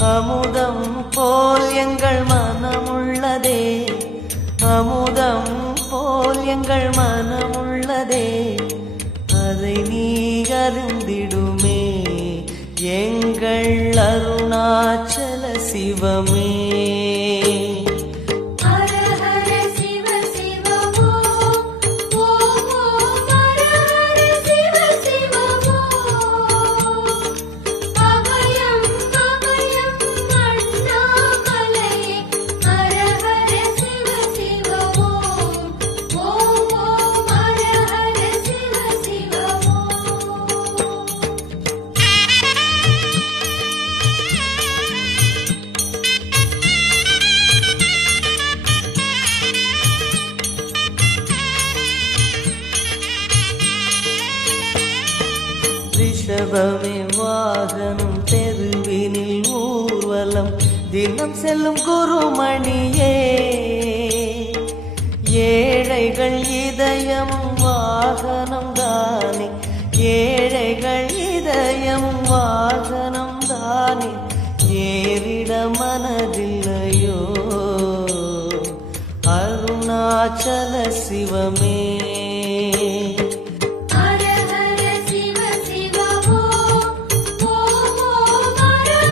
அமுதம் போல் எங்கள் மனமுள்ளதே, அமுதம் போல் எங்கள் மனமுள்ளதே, அதை நீ அறிந்திடுமே எங்கள் அருணாச்சல சிவமே. ரிஷபமே வாகனம் தெருவினில் ஊர்வலம் தினம் செல்லும் குருமணியே, ஏழைகள் இதயம் வாகனம் தானே, ஏழைகள் இதயம் வாகனம் தானே, ஏறிட மனதில்லையோ அருணாச்சல சிவமே.